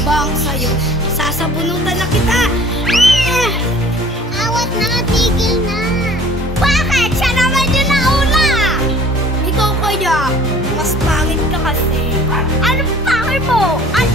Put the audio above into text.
bang sa'yo, sasabunutan na kita! Awat na, tigil na! Bakit? Siya naman yung nauna! Ikaw kaya, mas pangit ka kasi. Ano pangit mo? Ang